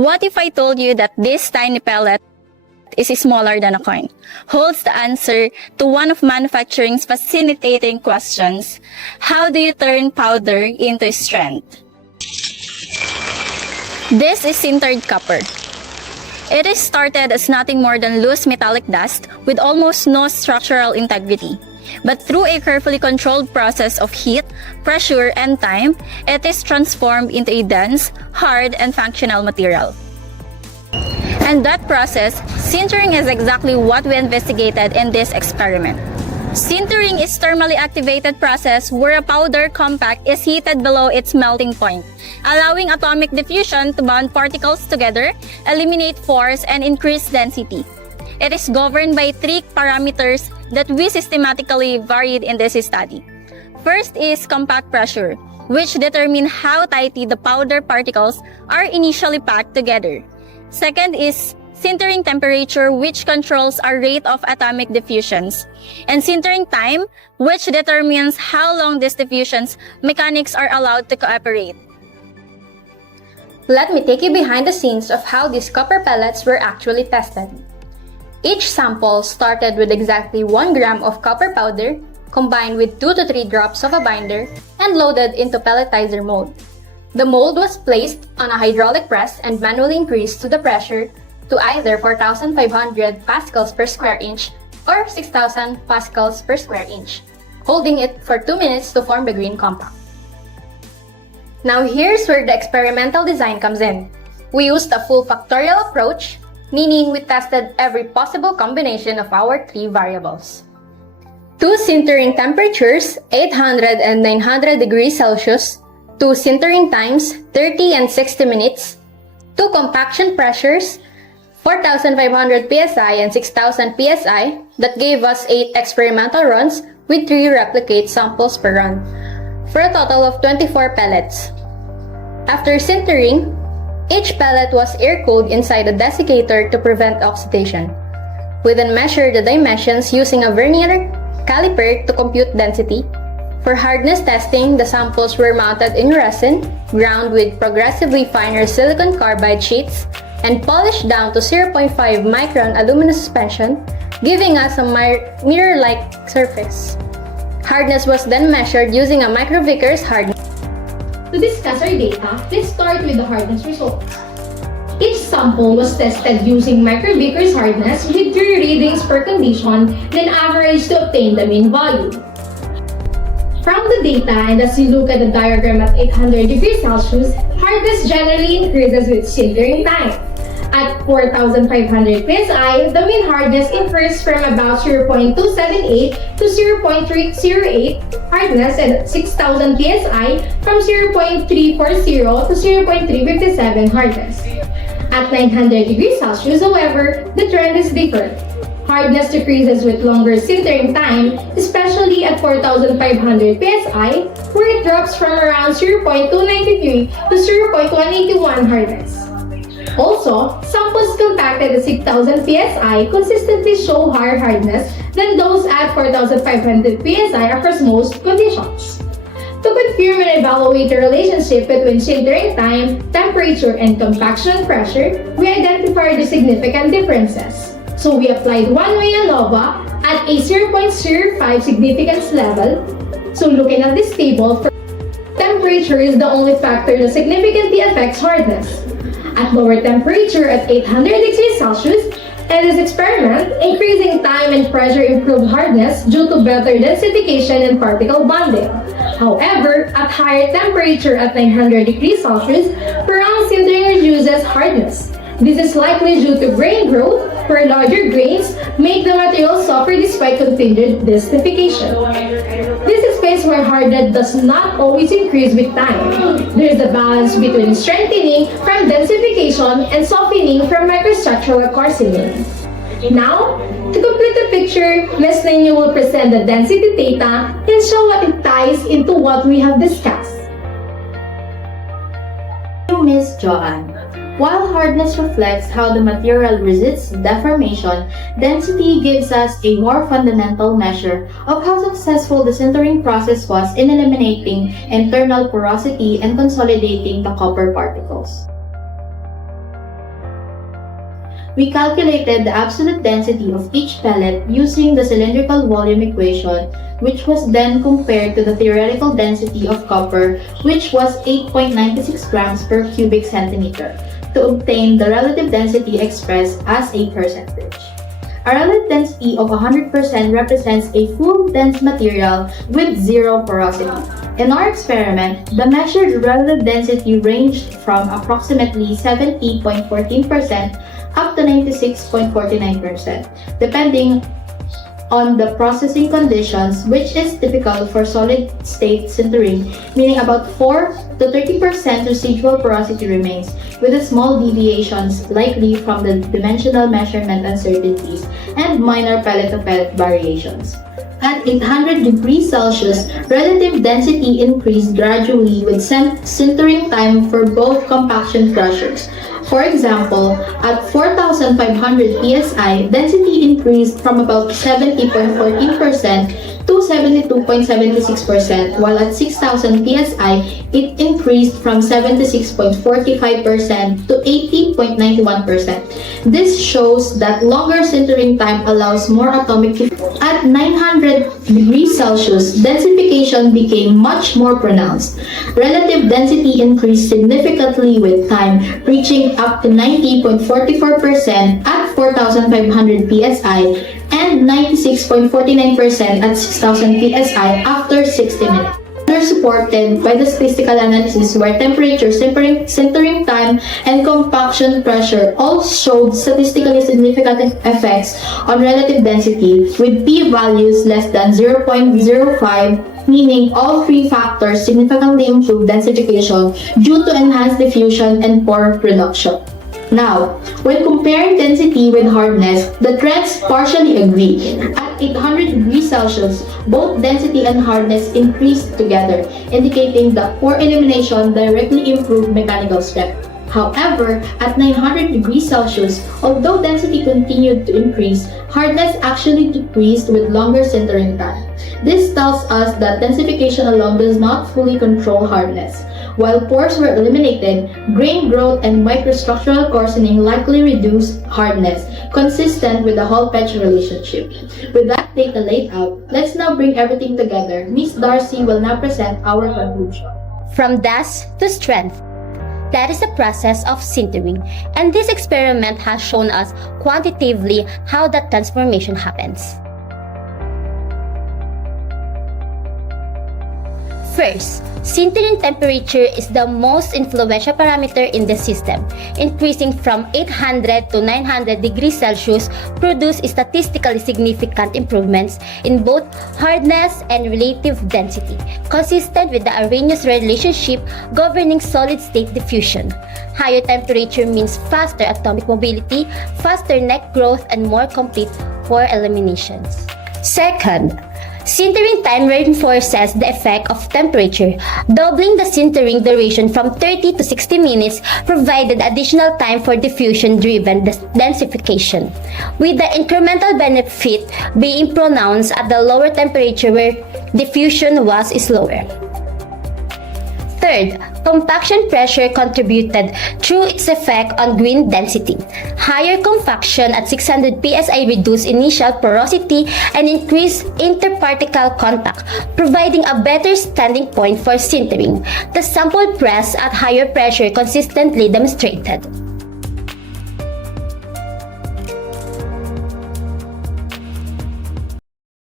What if I told you that this tiny pellet is smaller than a coin? Holds the answer to one of manufacturing's fascinating questions. How do you turn powder into strength? This is sintered copper. It is started as nothing more than loose metallic dust with almost no structural integrity. But through a carefully controlled process of heat, pressure, and time, it is transformed into a dense, hard, and functional material. And that process, sintering, is exactly what we investigated in this experiment. Sintering is thermally activated process where a powder compact is heated below its melting point, allowing atomic diffusion to bond particles together, eliminate force, and increase density. It is governed by three parameters that we systematically varied in this study. First is compact pressure, which determines how tightly the powder particles are initially packed together. Second is sintering temperature, which controls our rate of atomic diffusions. And sintering time, which determines how long these diffusions mechanics are allowed to cooperate. Let me take you behind the scenes of how these copper pellets were actually tested. Each sample started with exactly 1 gram of copper powder, combined with 2 to 3 drops of a binder, and loaded into pelletizer mold. The mold was placed on a hydraulic press and manually increased to the pressure to either 4,500 pascals per square inch or 6,000 pascals per square inch, holding it for 2 minutes to form the green compound. Now here's where the experimental design comes in. We used a full factorial approach, meaning we tested every possible combination of our 3 variables. 2 sintering temperatures, 800 and 900 degrees Celsius, 2 sintering times, 30 and 60 minutes, 2 compaction pressures, 4,500 psi and 6,000 psi, that gave us 8 experimental runs with 3 replicate samples per run, for a total of 24 pellets. After sintering, each pellet was air-cooled inside a desiccator to prevent oxidation. We then measured the dimensions using a vernier caliper to compute density. For hardness testing, the samples were mounted in resin, ground with progressively finer silicon carbide sheets, and polished down to 0.5 micron aluminum suspension, giving us a mirror-like surface. Hardness was then measured using a microvickers hardness. To discuss our data, let's start with the hardness results. Each sample was tested using microvickers hardness with 3 readings per condition, then averaged to obtain the mean value. From the data, and as you look at the diagram at 800 degrees Celsius, hardness generally increases with sintering time. At 4,500 psi, the mean hardness increased from about 0.278 to 0.308 hardness, and 6,000 psi from 0.340 to 0.357 hardness. At 900 degrees Celsius, however, the trend is different. Hardness decreases with longer sintering time, especially at 4,500 psi, where it drops from around 0.293 to 0.181 hardness. Also, samples compacted at 6,000 psi consistently show higher hardness than those at 4,500 psi across most conditions. To confirm and evaluate the relationship between sintering time, temperature, and compaction pressure, we identified the significant differences. So we applied one-way ANOVA at a 0.05 significance level. So looking at this table, temperature is the only factor that significantly affects hardness. At lower temperature at 800 degrees Celsius, in this experiment, increasing time and pressure improved hardness due to better densification and particle bonding. However, at higher temperature at 900 degrees Celsius, prolonged sintering reduces hardness. This is likely due to grain growth, where larger grains make the material softer despite continued densification. This explains why hardness does not always increase with time. There is a balance between strengthening from densification and softening from microstructural coarsening. Now, to complete the picture, Ms. Lenya will present the density data and show what it ties into what we have discussed. Ms. Joanne. While hardness reflects how the material resists deformation, density gives us a more fundamental measure of how successful the sintering process was in eliminating internal porosity and consolidating the copper particles. We calculated the absolute density of each pellet using the cylindrical volume equation, which was then compared to the theoretical density of copper, which was 8.96 grams per cubic centimeter, to obtain the relative density expressed as a percentage. A relative density of 100% represents a full dense material with zero porosity. In our experiment, the measured relative density ranged from approximately 70.14% up to 96.49%, depending on the processing conditions, which is typical for solid-state sintering, meaning about 4 to 30% residual porosity remains, with the small deviations likely from the dimensional measurement uncertainties and minor pellet-to-pellet variations. At 800 degrees Celsius, relative density increased gradually with sintering time for both compaction pressures. For example, at 4,500 psi, density increased from about 70.14% to 72.76%, while at 6,000 psi, it increased from 76.45% to 80.91%. This shows that longer sintering time allows more atomic diffusion. At 900 degrees Celsius, densification became much more pronounced. Relative density increased significantly with time, reaching up to 90.44% at 4,500 psi and 96.49% at 6,000 psi after 60 minutes. They're supported by the statistical analysis where temperature, sintering time, and compaction pressure all showed statistically significant effects on relative density with p-values less than 0.05, meaning all three factors significantly improved densification due to enhanced diffusion and pore reduction. Now, when comparing density with hardness, the trends partially agree. At 800 degrees Celsius, both density and hardness increased together, indicating that pore elimination directly improved mechanical strength. However, at 900 degrees Celsius, although density continued to increase, hardness actually decreased with longer sintering time. This tells us that densification alone does not fully control hardness. While pores were eliminated, grain growth and microstructural coarsening likely reduced hardness, consistent with the Hall-Petch relationship. With that data laid out, let's now bring everything together. Ms. Darcy will now present our conclusion. From dust to strength. That is the process of sintering, and this experiment has shown us quantitatively how that transformation happens. First, sintering temperature is the most influential parameter in the system. Increasing from 800 to 900 degrees Celsius produce statistically significant improvements in both hardness and relative density, consistent with the Arrhenius relationship governing solid-state diffusion. Higher temperature means faster atomic mobility, faster neck growth, and more complete pore eliminations. Second, sintering time reinforces the effect of temperature, doubling the sintering duration from 30 to 60 minutes provided additional time for diffusion-driven densification, with the incremental benefit being pronounced at the lower temperature where diffusion was slower. Third, compaction pressure contributed through its effect on grain density. Higher compaction at 600 psi reduced initial porosity and increased interparticle contact, providing a better standing point for sintering. The sample press at higher pressure consistently demonstrated.